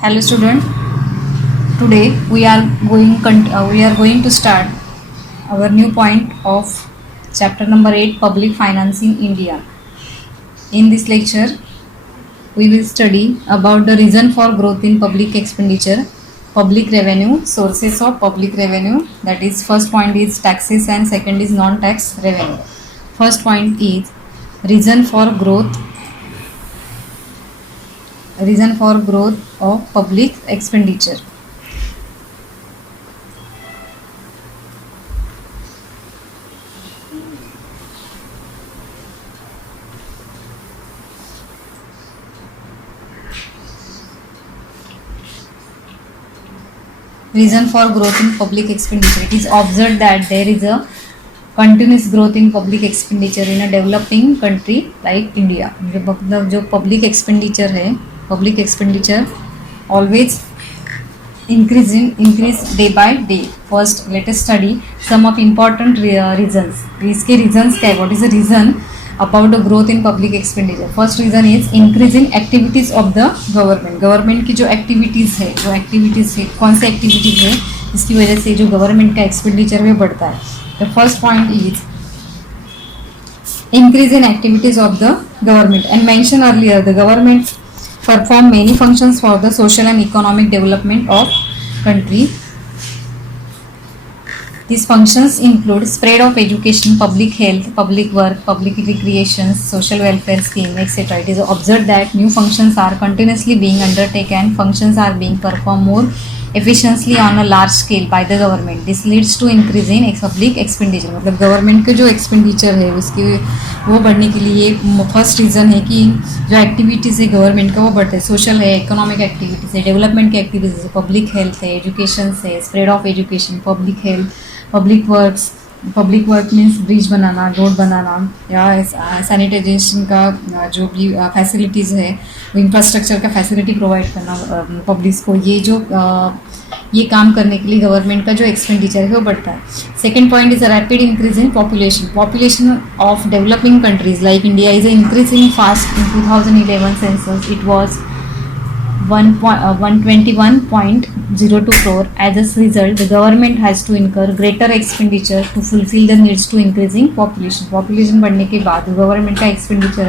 Hello student. Today we are going to start our new point of chapter number 8, Public Finance in India. In this lecture we will study about the reason for growth in public expenditure, public revenue, sources of public revenue, that is first point is taxes and second is non-tax revenue. First point is reason for growth of public expenditure. Reason for growth in public expenditure. It is observed that there is a continuous growth in public expenditure in a developing country like India. मतलब जो public expenditure है, public expenditure always increase day by day. First, let us study some of important reasons. इसके reasons क्या है? What is the reason about the growth in public expenditure? First reason is increase in activities of the government. Government की जो activities है, कौन से activities है इसकी वजह से जो government का expenditure में बढ़ता है. The first point is increase in activities of the government. And mentioned earlier, the government perform many functions for the social and economic development of country. These functions include spread of education, public health, public work, public recreation, social welfare scheme, etc. It is observed that new functions are continuously being undertaken and functions are being performed more efficiently on a large scale by the government. This leads to increase in public expenditure. मतलब government के जो expenditure है उसकी वो बढ़ने के लिए first reason है कि जो एक्टिविटीज़ है गवर्नमेंट का वो बढ़ता है. सोशल है, इकोनॉमिक एक्टिविटीज़ है, डेवलपमेंट की एक्टिविटीज़ है, पब्लिक हेल्थ है, एजुकेशन है, spread of education, public health, public work means bridge बनाना, रोड बनाना या सैनिटाइजेशन का जो भी फैसिलिटीज़ है, इंफ्रास्ट्रक्चर का फैसिलिटी प्रोवाइड करना पब्लिक को, ये काम करने के लिए गवर्नमेंट का जो एक्सपेंडिचर है वो बढ़ता है. Second point is a rapid increase in population of developing countries like India is increasing fast. In 2011 census it was 121.02 crore. As a result, the government has to incur greater expenditure to fulfill the needs to increasing population. Population बढ़ने के बाद government का expenditure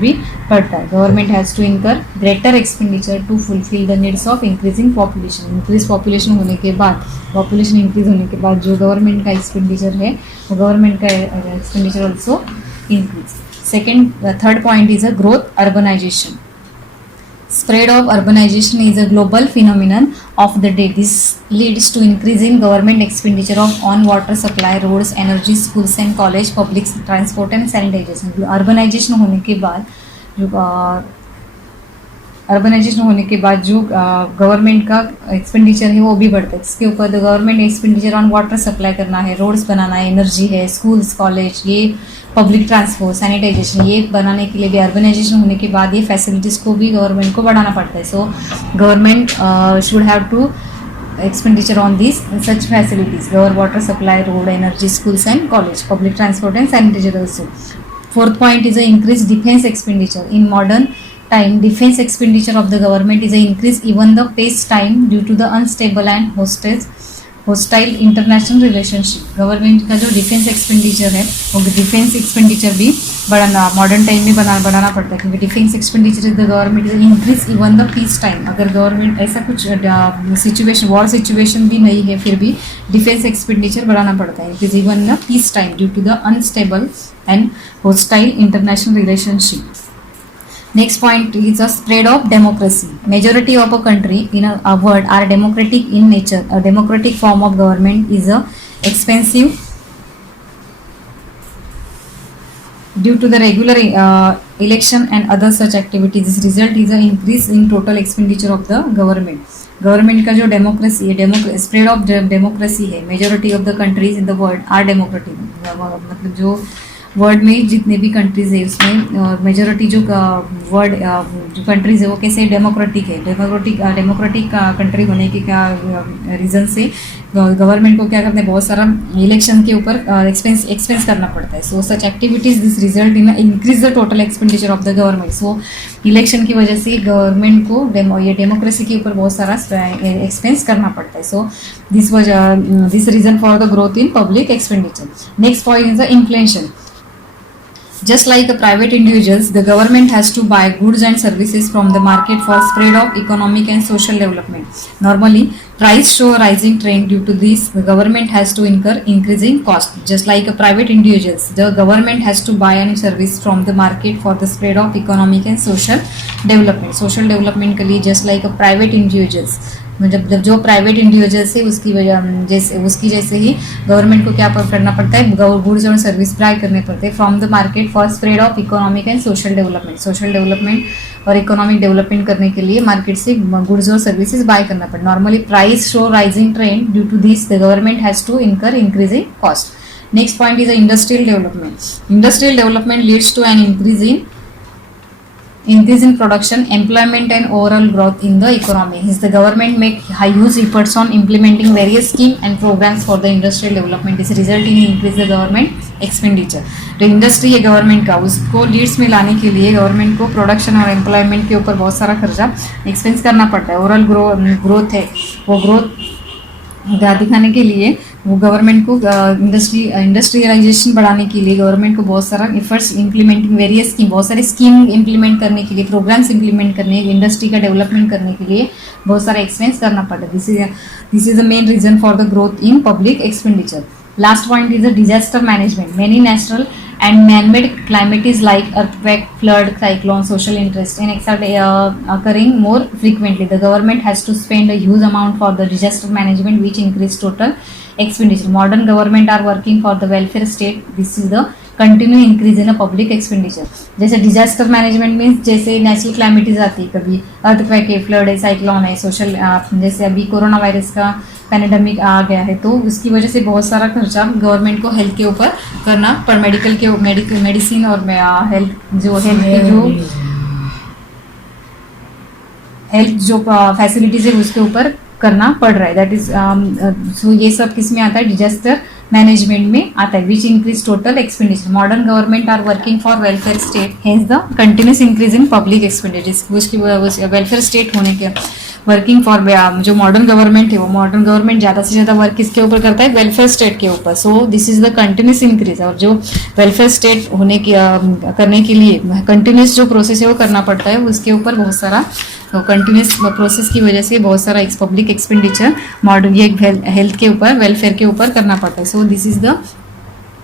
भी बढ़ता है. Government has to incur greater expenditure to fulfill the needs of increasing population. population होने के बाद जो गवर्नमेंट का एक्सपेंडिचर है वो गवर्नमेंट का expenditure also increase. Third point is a growth urbanization. Spread of urbanization is a global phenomenon of the day. This leads to increase in government expenditure on water supply, roads, energy, schools and college, public transport and sanitation. Urbanization होने के बाद जो government का expenditure है वो भी बढ़ता है. इसके ऊपर the government expenditure on water supply करना है, रोड्स बनाना है, एनर्जी है, स्कूल्स, कॉलेज, ये पब्लिक ट्रांसपोर्ट, सैनिटाइजेशन, ये बनाने के लिए भी अर्बनाइजेशन होने के बाद ये फैसिलिटीज़ को भी गवर्नमेंट को बढ़ाना पड़ता है. So government should have to expenditure on these such facilities, water supply, road, energy, schools and college, public transport and sanitation also. Fourth point is a increased defense expenditure. In modern time, defense expenditure of the government is a increase even the pace time due to the unstable and hostile international relationship. Government का जो defence expenditure है वो defence expenditure भी modern time में बढ़ाना पड़ता है क्योंकि defence expenditure is the government is increase even the peace time. अगर गवर्नमेंट ऐसा कुछ वॉर सिचुएशन भी नहीं है फिर भी डिफेंस एक्सपेंडिचर बढ़ाना पड़ता है. Increase even the peace time due to the unstable and hostile international relationship. Next point is a spread of democracy. Majority of a country in a world are democratic in nature. A democratic form of government is a expensive due to the regular election and other such activities. This result is an increase in total expenditure of the government. Government का जो democracy है, spread of democracy है, majority of the countries in the world are democratic. मतलब जो world में जितने भी countries है उसमें मेजोरिटी जो वर्ल्ड जो कंट्रीज है वो कैसे डेमोक्रेटिक है, डेमोक्रेटिक कंट्री होने के क्या रीज़न से गवर्नमेंट को क्या करना है, बहुत सारा इलेक्शन के ऊपर एक्सपेंस करना पड़ता है. So such activities this result in increase the total expenditure of the government. So election की वजह से गवर्नमेंट को ये डेमोक्रेसी के ऊपर बहुत सारा एक्सपेंस करना पड़ता है. So this reason for the growth in public expenditure. Next point is the inflation. Just like a private individuals, the government has to buy goods and services from the market for spread of economic and social development. Normally, price show a rising trend. Due to this, the government has to incur increasing cost. Just like a private individuals, the government has to buy any service from the market for the spread of economic and social development. Social development के लिए just like a private individuals, मतलब जब जो private individuals है उसकी जैसे ही government को क्या करना पड़ता है, गुड्स और सर्विस बाय करने पड़ते हैं from the market for spread of economic and social development. Social development और इकोनॉमिक डेवलपमेंट करने के लिए मार्केट से गुड्स और सर्विसेज बाय करना पड़ता है. Normally price show rising trend. Due to this the government has to incur increasing cost. Next point is industrial development. Industrial development leads to an increase in production, employment and overall growth in the economy. Hence the government make huge efforts on implementing various schemes and programs for the industrial development. This result in increase the government expenditure. तो industry है government का, उसको Leeds में लाने के लिए government को production और एम्प्लॉयमेंट के ऊपर बहुत सारा खर्चा एक्सपेंस करना पड़ता है. ओवरऑल ग्रोथ है, वो ग्रोथ दिखाने के लिए वो गवर्नमेंट को इंडस्ट्रियलाइजेशन बढ़ाने के लिए गवर्नमेंट को बहुत सारा एफर्ट्स इम्प्लीमेंटिंग वेरियस स्कीम, बहुत सारे स्कीम इम्प्लीमेंट करने के लिए, प्रोग्राम्स इम्प्लीमेंट करने, इंडस्ट्री का डेवलपमेंट करने के लिए बहुत सारा एक्सपेंस करना पड़ता है. This is the main reason for the growth in public expenditure. Last point is a disaster management. Many natural and man-made calamities like earthquake, flood, cyclone, social interest, and etc. Occurring more frequently. The government has to spend a huge amount for the disaster management, which increase total expenditure. Modern government are working for the welfare state. This is the continue increase in public expenditure. जैसे disaster management means जैसे natural क्लाइमेटीज आती है, कभी earthquake है, flood है, cyclone है, social जैसे अभी कोरोना वायरस का पैंडेमिक आ गया है, तो उसकी वजह से बहुत सारा खर्चा गवर्नमेंट को हेल्थ के ऊपर करना पर मेडिसिन और हेल्थ जो फैसिलिटीज है उसके ऊपर करना पड़ रहा है. दैट इज सो ये सब किस में आता है, डिजास्टर मैनेजमेंट में आता है. Which increase total expenditure. Modern government are working for welfare state. Hence the continuous increase in public expenditure. उसकी वेलफेयर स्टेट होने के वर्किंग फॉर जो मॉडर्न गवर्नमेंट है, वो मॉडर्न गवर्नमेंट ज़्यादा से ज़्यादा वर्क किसके ऊपर करता है, वेलफेयर स्टेट के ऊपर. सो this is the continuous increase. और जो वेलफेयर स्टेट होने की करने के लिए कंटिन्यूस जो प्रोसेस है वो करना पड़ता है, उसके ऊपर बहुत सारा कंटिन्यूस प्रोसेस की वजह से बहुत सारा पब्लिक एक्सपेंडिचर मॉडर्न ये हेल्थ के ऊपर, वेलफेयर के ऊपर करना पड़ता है. So this is the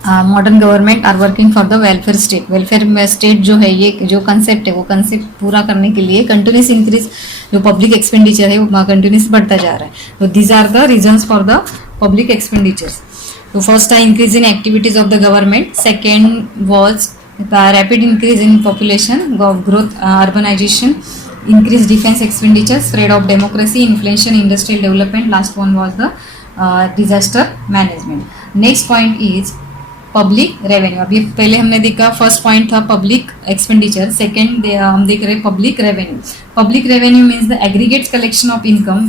modern government are working for the welfare state. Welfare state जो है, ये जो कंसेप्ट है, वो कंसेप्ट पूरा करने के लिए कंटिन्यूस इंक्रीज जो पब्लिक एक्सपेंडिचर है वो कंटिन्यूस बढ़ता जा रहा है. तो these are the reasons for the public expenditures. तो फर्स्ट है increase in activities of the government. Second was rapid increase in population, growth, urbanization, increase defense expenditure, spread of democracy, inflation, industrial development. Last one was the disaster management. Next point is public revenue. अभी पहले हमने देखा first point था public expenditure, second हम देख रहे public revenue. Public revenue means the aggregate collection of income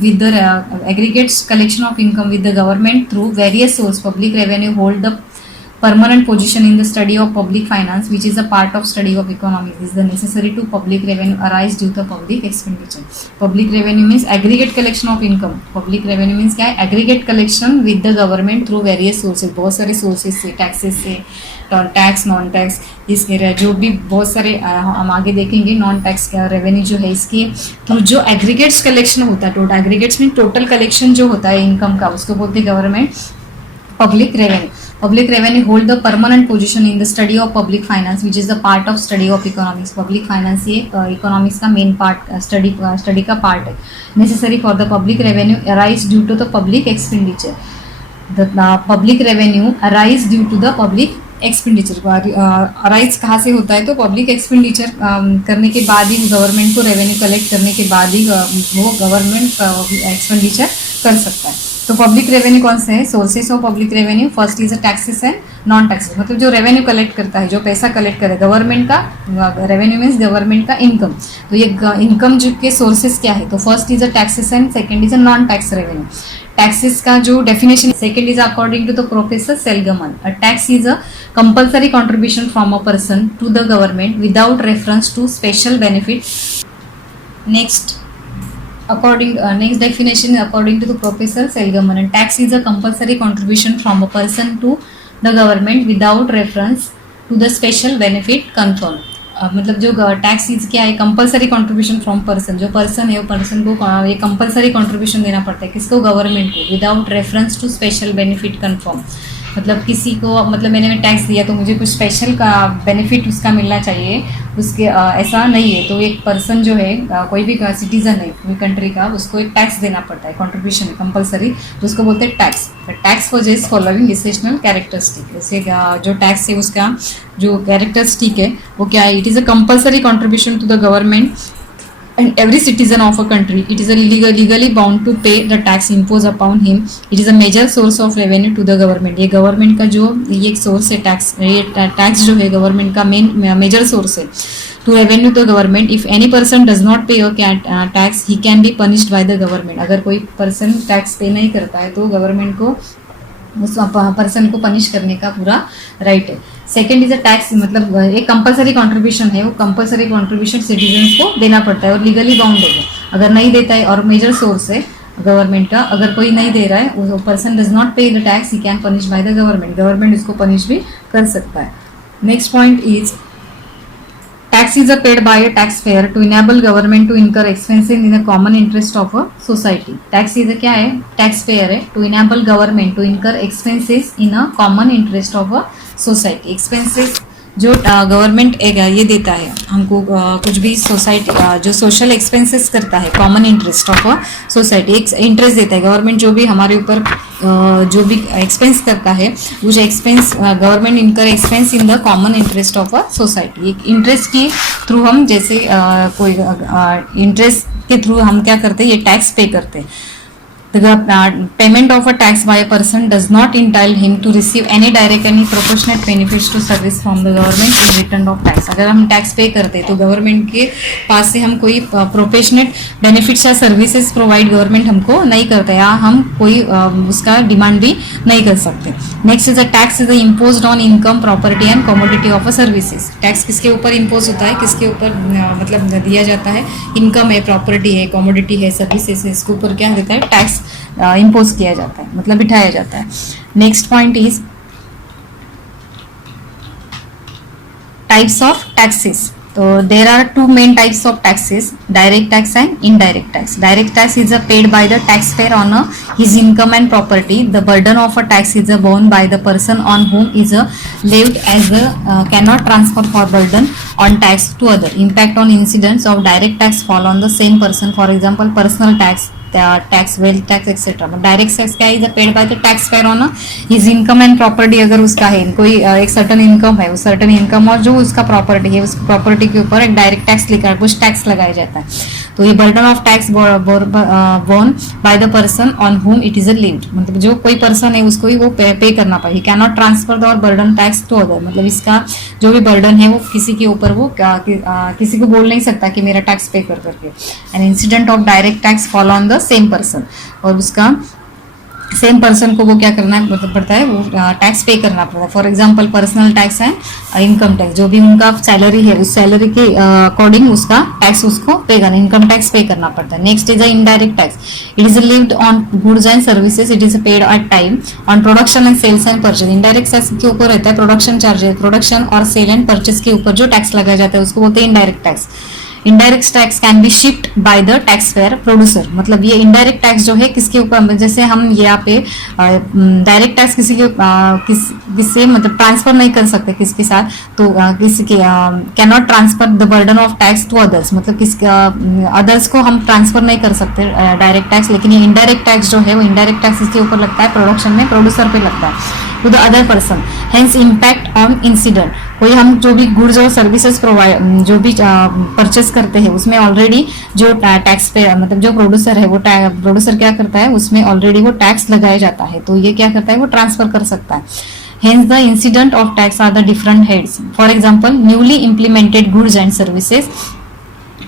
with the government through various source. Public revenue hold the permanent position in the study of public finance, which is a part of study of economics. This is the necessary to public revenue arise due to public expenditure. Public revenue means aggregate collection of income. Public revenue means क्या है, aggregate collection with the government through various sources. बहुत सारे sources से, taxes से, tax, non tax, इसके जो भी बहुत सारे हम आगे देखेंगे. नॉन टैक्स का रेवेन्यू जो है इसके थ्रू जो एग्रीगेट्स कलेक्शन होता है, टोटल एग्रीगेट्स में टोटल कलेक्शन जो होता है इनकम का, उसको बोलते हैं government public revenue. Public revenue hold the permanent position in the study of public finance, which is the part of study of economics. Public finance ये economics का main part study का part है. Necessary for the public revenue arise due to the public expenditure. The public revenue arise due to the public expenditure. Arise कहाँ से होता है, तो public expenditure करने के बाद ही गवर्नमेंट को रेवेन्यू कलेक्ट करने के बाद ही वो गवर्नमेंट एक्सपेंडिचर कर सकता है. तो पब्लिक रेवेन्यू कौन से है? Sources of public revenue, first is a taxes and non taxes, मतलब जो रेवेन्यू कलेक्ट करता है, जो पैसा कलेक्ट करे गवर्नमेंट का, रेवेन्यू मीन्स गवर्नमेंट का इनकम। तो ये इनकम जो के सोर्सेस क्या है? तो first is a taxes and second is a non tax revenue. Taxes का जो definition, second is according to the professor Seligman, a tax is a compulsory contribution from a person to the government without reference to special benefit. Next next definition according to the professor Selgamon, tax is a compulsory contribution from a person to the government without reference to the special benefit conferred। मतलब जो tax is क्या है? Compulsory contribution from person, जो person है वो person को ये compulsory contribution देना पड़ता है, किसको? गवर्नमेंट को, without reference to special benefit confirm. मतलब किसी को, मतलब मैंने टैक्स दिया तो मुझे कुछ स्पेशल का बेनिफिट उसका मिलना चाहिए, उसके ऐसा नहीं है। तो एक पर्सन जो है, कोई भी सिटीजन है कोई कंट्री का, उसको एक टैक्स देना पड़ता है, कॉन्ट्रीब्यूशन कंपलसरी, तो उसको बोलते हैं tax. Tax for just following essential characteristic, जैसे जो टैक्स है उसका जो कैरेक्टरिस्टिक है वो क्या है? It is a compulsory contribution to the government and every citizen of a country, it is a legally bound to pay the tax imposed upon him. It is a major source of revenue to the government। ये government का जो ये एक source है tax, ये tax जो है government का मेजर सोर्स है to revenue the government. If any person does not pay tax he can be punished by the government. अगर कोई पर्सन टैक्स पे नहीं करता है तो गवर्नमेंट को उस पर्सन को पनिश करने का पूरा राइट है। सेकेंड इज अ टैक्स, मतलब एक कंपलसरी कॉन्ट्रीब्यूशन है, वो कंपलसरी कॉन्ट्रीब्यूशन सिटीजन्स को देना पड़ता है और लीगली बाउंड है। अगर नहीं देता है, और मेजर सोर्स है गवर्नमेंट का, अगर कोई नहीं दे रहा है, वो पर्सन डज नॉट पे the tax, he can punish bye the government, government इसको पनिश भी कर सकता है। Next point is tax is paid by a taxpayer to enable government to incur expenses in the common interest of a society। tax is क्या है? taxpayer है to enable government to incur expenses in a common interest of a society। expenses जो government ये देता है हमको, कुछ भी सोसाइटी जो सोशल एक्सपेंसेस करता है, common interest of a society, एक इंटरेस्ट देता है गवर्नमेंट, जो भी हमारे ऊपर जो भी एक्सपेंस करता है, वो जो एक्सपेंस गवर्नमेंट इनकर expense in the common interest of a society. एक इंटरेस्ट के थ्रू हम, जैसे कोई इंटरेस्ट के थ्रू हम क्या करते हैं? ये टैक्स पे करते हैं। The payment of a tax by a person does not entitle him to receive any direct and proportionate benefits to service from the government in return of tax। अगर हम टैक्स पे करते हैं तो गवर्नमेंट के पास से हम कोई प्रोपोर्शनेट बेनिफिट्स या सर्विसेज प्रोवाइड गवर्नमेंट हमको नहीं करता है, या हम कोई उसका डिमांड भी नहीं कर सकते। Next is a tax is imposed on income, property and commodity of a services. Tax किसके ऊपर इम्पोज होता है? किसके ऊपर मतलब दिया जाता है? इनकम है, प्रॉपर्टी है, कमोडिटी है, सर्विसेज है, इसके ऊपर क्या देता है? टैक्स इम्पोज किया जाता है, मतलब बिठाया जाता है। Next point is types of taxes. तो there are two main types of taxes, direct tax and indirect tax. Direct tax is paid by the tax payer on his income and property. The burden of a tax is borne by the person on whom is levied as can not transfer for burden on tax to other। impact on incidents of direct tax fall on the same person, for example personal tax, tax, wealth tax etc। Direct tax क्या है? Paid by the tax payer on his income and property. अगर उसका है कोई एक certain income है, उस certain income और जो उसका प्रॉपर्टी है, उस प्रॉपर्टी के ऊपर एक डायरेक्ट टैक्स लिखा है, कुछ टैक्स लगाया जाता है। तो ये burden of tax borne by the person on whom it is levied, मतलब जो कोई पर्सन है उसको ही वो पे करना पड़ेगा। Can not transfer the burden tax to other, मतलब इसका जो भी बर्डन है वो किसी के ऊपर वो किसी को बोल नहीं सकता कि मेरा टैक्स पे कर करके। An incident of direct tax fall on the same person, और उसका सेम पर्सन को वो क्या करना मतलब पड़ता है? वो टैक्स पे करना पड़ता है। For example personal tax and income tax, जो भी उनका सैलरी है उस सैलरी के अकॉर्डिंग उसका टैक्स उसको पे करना, इनकम टैक्स पे करना पड़ता है। Next is indirect tax. It is levied on goods and services, it is paid at time on production and sales and purchase. Indirect tax के ऊपर रहता है प्रोडक्शन चार्जेस, प्रोडक्शन और सेल एंड परचेज के ऊपर जो टैक्स लगाया जाता है उसको बोलते हैं indirect tax. Indirect tax can be shift by the tax pair producer, मतलब ये इनडायरेक्ट टैक्स जो है किसके ऊपर, जैसे हम यहाँ पे डायरेक्ट टैक्स किसी के किससे मतलब ट्रांसफर नहीं कर सकते किसके साथ, तो किसी के can not transfer the burden of tax to others, मतलब किस अदर्स को हम ट्रांसफर नहीं कर सकते डायरेक्ट टैक्स। लेकिन ये इनडायरेक्ट टैक्स जो है वो इनडायरेक्ट टैक्स इसके ऊपर लगता है, प्रोडक्शन में प्रोड्यूसर पे लगता है to the other person, hence impact on incident. कोई हम जो भी गुड्स और सर्विसेज प्रोवाइड जो भी परचेस करते हैं उसमें ऑलरेडी जो टैक्स पे मतलब जो प्रोड्यूसर है वो प्रोड्यूसर क्या करता है उसमें ऑलरेडी वो टैक्स लगाया जाता है, तो ये क्या करता है वो ट्रांसफर कर सकता है. Hence, the incident of tax are the different heads. For example, newly implemented goods and services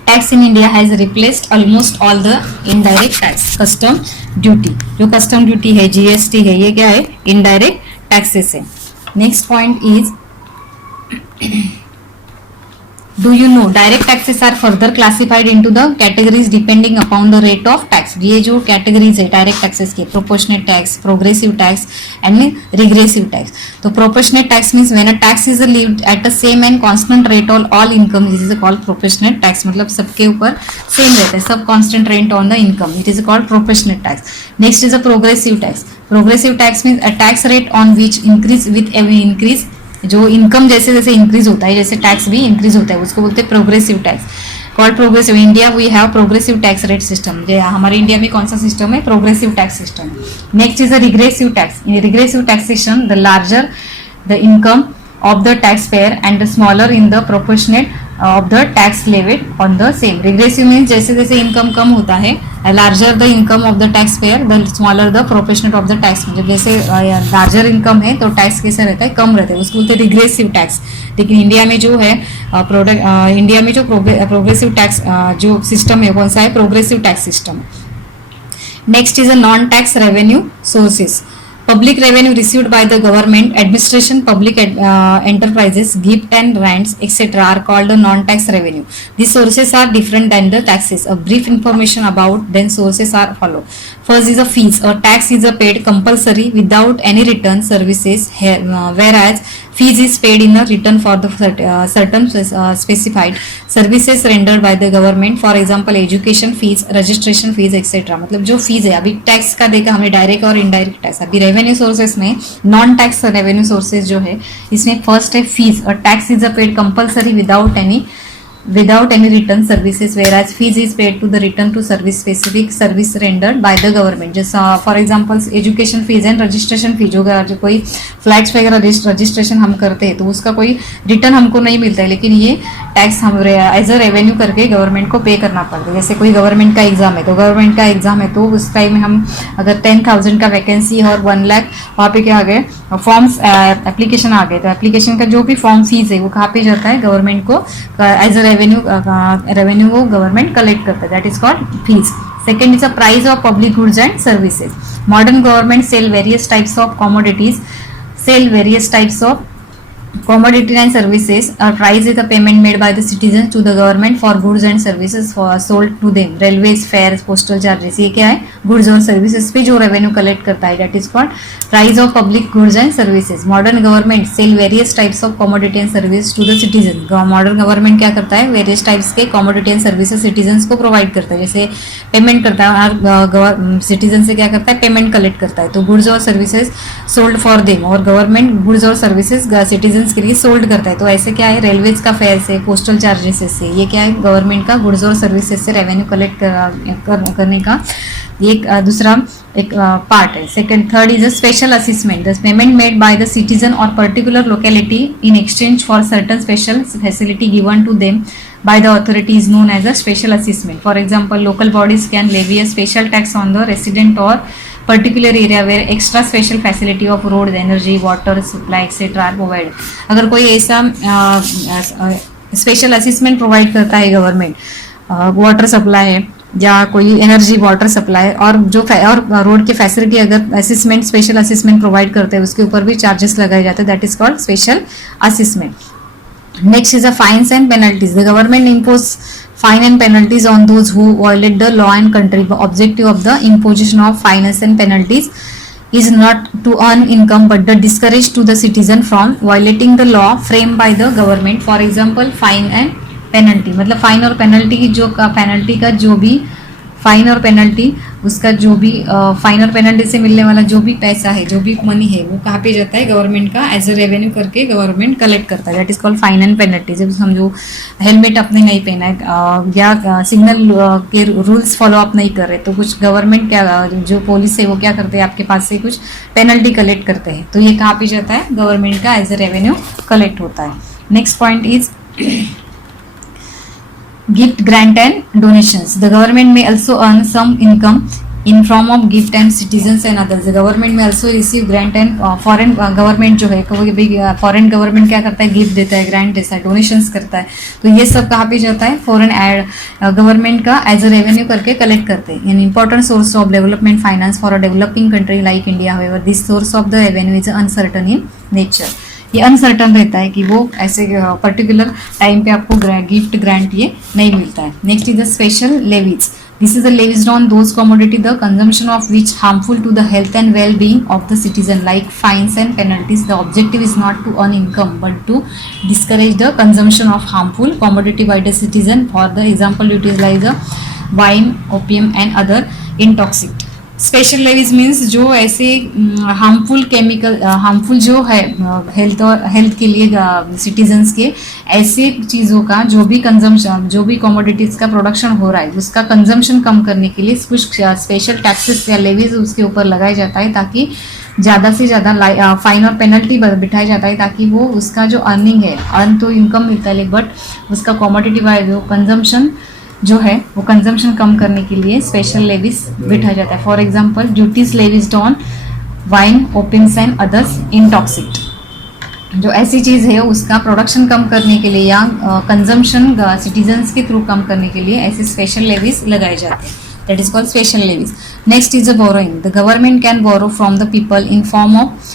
tax in India has replaced almost all the indirect tax. Custom duty, जो custom duty है GST है ये क्या है indirect taxes है. Next point is do you know direct taxes are further classified into the categories depending upon the rate of tax. ये जो categories है direct taxes के proportionate tax, progressive tax and regressive tax. तो proportionate tax means when a tax is levied at the same and constant rate on all income, this is called proportionate tax. मतलब सबके ऊपर same रहता है, सब constant rate on the income, it is called proportionate tax. Next is a progressive tax. Progressive tax means a tax rate on which increase with every increase, जो income जैसे जैसे increase होता है जैसे टैक्स भी इंक्रीज होता है उसको बोलते हैं progressive tax. Called progressive. India we have progressive tax rate system. हमारे इंडिया में कौन सा सिस्टम है progressive tax system. Next is a regressive tax. In regressive taxation the larger the income of the taxpayer and the smaller in the proportionate of the tax levied on the same. Regressive means जैसे जैसे income कम होता है larger the income of the taxpayer the smaller the proportionate of the tax. मतलब जैसे larger income है तो tax कैसे रहता है कम रहता है उसको बोलते हैं रिग्रेसिव टैक्स. लेकिन इंडिया में जो है इंडिया में जो प्रोग्रेसिव टैक्स जो सिस्टम है कौन सा है progressive tax system. Next is a non tax revenue sources. Public revenue received by the government, administration, public enterprises, gift and rents, etc. are called the non-tax revenue. These sources are different than the taxes. A brief information about then sources are follow. First is a fees. A tax is paid compulsory without any return services, whereas fees is paid in a return for the certain specified services rendered by the government. For example, education fees, registration fees, etc. मतलब जो fees है अभी tax का देखा हमने direct और indirect tax. अभी revenue sources में नॉन टैक्स रेवेन्यू सोर्सेस जो है इसमें फर्स्ट है फीस. और tax is paid compulsory without any return services, whereas fees is paid to the return to service specific service rendered by the government. जैसा for example education fees and registration fee जो कोई flats वगैरह registration हम करते हैं तो उसका कोई रिटर्न हमको नहीं मिलता है, लेकिन ये टैक्स हम एज अ रेवेन्यू करके गवर्नमेंट को पे करना पड़ता है. जैसे कोई गवर्नमेंट का एग्जाम है तो गवर्नमेंट का एग्जाम है तो उस टाइम में हम अगर 10,000 का वैकेंसी है और 1 लाख वहाँ पे क्या आ गए फॉर्म्स एप्लीकेशन आ गए तो एप्लीकेशन का जो भी फॉर्म फीस है वो कहाँ पे जाता है गवर्नमेंट को एज अ रेवेन्यू वो गवर्नमेंट कलेक्ट करता है. That is called fees. Second is the price of public goods and services. Modern government sell various types of commodities and services. A price is the payment made by the citizens to the government for goods and services sold to them. Railways, fares, postal charges. ये क्या है goods और services पे जो revenue collect करता है. That is called price of public goods and services. Modern government sell various types of commodity and services to the citizens. Modern government क्या करता है various types के commodity and services citizens को provide करता है. जैसे पेमेंट करता है और सिटीजन से क्या करता है पेमेंट कलेक्ट करता है तो गुड्स और सर्विसेज सोल्ड फॉर देम और गवर्नमेंट गुड्स और सर्विसेज सिटीजन्स के लिए सोल्ड करता है. तो ऐसे क्या है रेलवेज का फेयर से पोस्टल चार्जेस से ये क्या है गवर्नमेंट का गुड्स और सर्विसेज से रेवेन्यू कलेक्ट करने का एक दूसरा एक पार्ट है. Second third is a special assessment. The payment made by the citizen और particular locality in exchange for certain special facility given to them by the authority is known as a special assessment. For example, local bodies can levy a special tax on the resident or particular area where extra special facility of road, energy, water supply etc. are provided. अगर कोई ऐसा special assessment provide करता है government water supply है या कोई energy water supply और जो और रोड की फैसिलिटी अगर असेसमेंट स्पेशल असेसमेंट प्रोवाइड करते हैं उसके ऊपर भी चार्जेस लगाए जाते हैं. That is called special assessment. Next is the fines and penalties. The government impose fine and penalties on those who violate the law and country. The objective of the imposition of fines and penalties is not to earn income but the discourage to the citizen from violating the law framed by the government. For example, fine and penalty. मतलब fine और penalty की जो penalty का जो भी fine और penalty उसका जो भी फाइन और पेनल्टी से मिलने वाला जो भी पैसा है जो भी मनी है वो कहाँ पे जाता है गवर्नमेंट का एज अ रेवेन्यू करके गवर्नमेंट कलेक्ट करता है. That is called fine and penalty. जब हम जो हेलमेट आपने नहीं पहना है या सिग्नल के रूल्स फॉलो अप नहीं कर रहे तो कुछ गवर्नमेंट क्या जो पुलिस है वो क्या करते हैं आपके पास से कुछ पेनल्टी कलेक्ट करते हैं तो ये कहाँ पे जाता है गवर्नमेंट का एज अ रेवेन्यू कलेक्ट होता है. Next point is gift, grant and donations. The government may also earn some income in form of gift and citizens and others. The government may also receive grant and foreign government जो है कोई भी foreign government क्या करता है, gift देता है, grant देता है, डोनेशंस करता है. तो ये सब कहाँ पे जाता है, फॉरेन गवर्नमेंट का एज अ रेवेन्यू करके कलेक्ट करते हैं. An important source of development finance for a developing country like India. However this source of the revenue is uncertain in nature. ये अनसर्टन रहता है कि वो ऐसे पर्टिकुलर टाइम पे आपको गिफ्ट ग्रांट ये नहीं मिलता है. Next is the special levies. This is levied on those commodity the consumption of which harmful to the health and well-being of the citizen, like fines and penalties. The objective is not to earn income but to discourage the consumption of harmful commodity by the citizen. For the example, it is like the wine, opium and other intoxicant. Special levies means जो ऐसे harmful chemical harmful जो है health के लिए citizens के ऐसे चीज़ों का जो भी कंजम्पशन जो भी कमोडिटीज का प्रोडक्शन हो रहा है उसका कंजम्पशन कम करने के लिए कुछ स्पेशल टैक्सेस या लेवीज उसके ऊपर लगाया जाता है ताकि ज़्यादा से ज़्यादा फाइन और पेनल्टी बिठाया जाता है ताकि वो उसका जो अर्निंग है अर्न तो इनकम मिलता है बट उसका कमोडिटी वाइज जो कंजम्पशन जो है वो कंजम्पशन कम करने के लिए स्पेशल लेवीज बिठाया जाता है. For example duties levied on wine, opiums and others intoxicant. जो ऐसी चीज़ है उसका प्रोडक्शन कम करने के लिए या कंजम्पशन सिटीजन्स के थ्रू कम करने के लिए ऐसे स्पेशल लेवीज लगाए जाते हैं. That is called special levies. Next is a borrowing. The government can borrow from the people in form of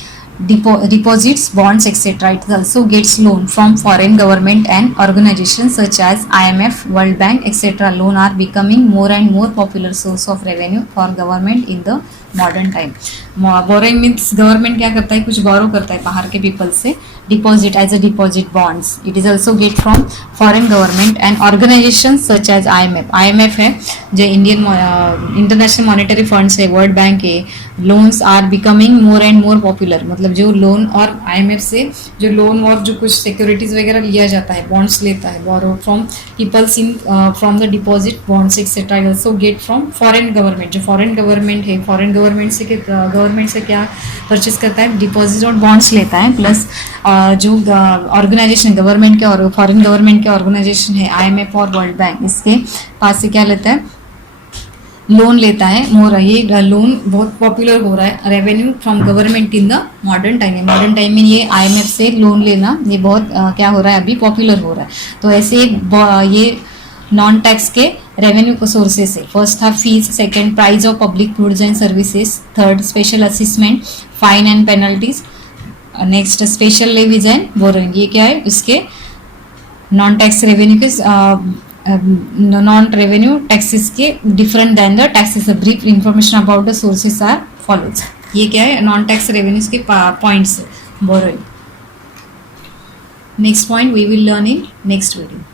deposits, bonds, etc. It also gets loan from foreign government and organizations such as IMF, World Bank, etc. Loan are becoming more and more popular source of revenue for government in the modern time. Borrowing means government क्या करता है, कुछ borrow करता है बाहर के people से, deposit as a deposit bonds. It is also get from foreign government and organizations such as IMF. IMF है जो Indian International Monetary Funds है, World Bank है. Loans are becoming more and more popular. मतलब जो loan और IMF से जो loan और जो कुछ सिक्योरिटीज वगैरह लिया जाता है, बॉन्ड्स लेता है, borrow from peoples in from the deposit bonds etc. also get from foreign government. जो फॉरेन गवर्नमेंट है, फॉरेन गवर्नमेंट से क्या परचेस करता है, डिपॉजिट और बॉन्ड्स लेता है. प्लस जो ऑर्गेनाइजेशन गवर्नमेंट के और फॉरेन गवर्नमेंट के ऑर्गेनाइजेशन है IMF और वर्ल्ड बैंक, इसके पास से क्या लेता है, लोन लेता है. मोर ये लोन बहुत पॉपुलर हो रहा है. Revenue from government in the modern time. Modern time में ये IMF से लोन लेना ये बहुत क्या हो रहा है, अभी पॉपुलर हो रहा है. तो ऐसे ये नॉन टैक्स के रेवेन्यू को सोर्सेस है. फर्स्ट था fees, second price of public goods and services, third special assessment, fine and penalties, next special levies and borrowing. ये क्या है, उसके नॉन टैक्स रेवेन्यू के नॉन रेवेन्यू टैक्सेस के different than the taxes. Brief information about the sources are follows. ये क्या है, non tax revenues के points. Borrowing next point we will learn in next video.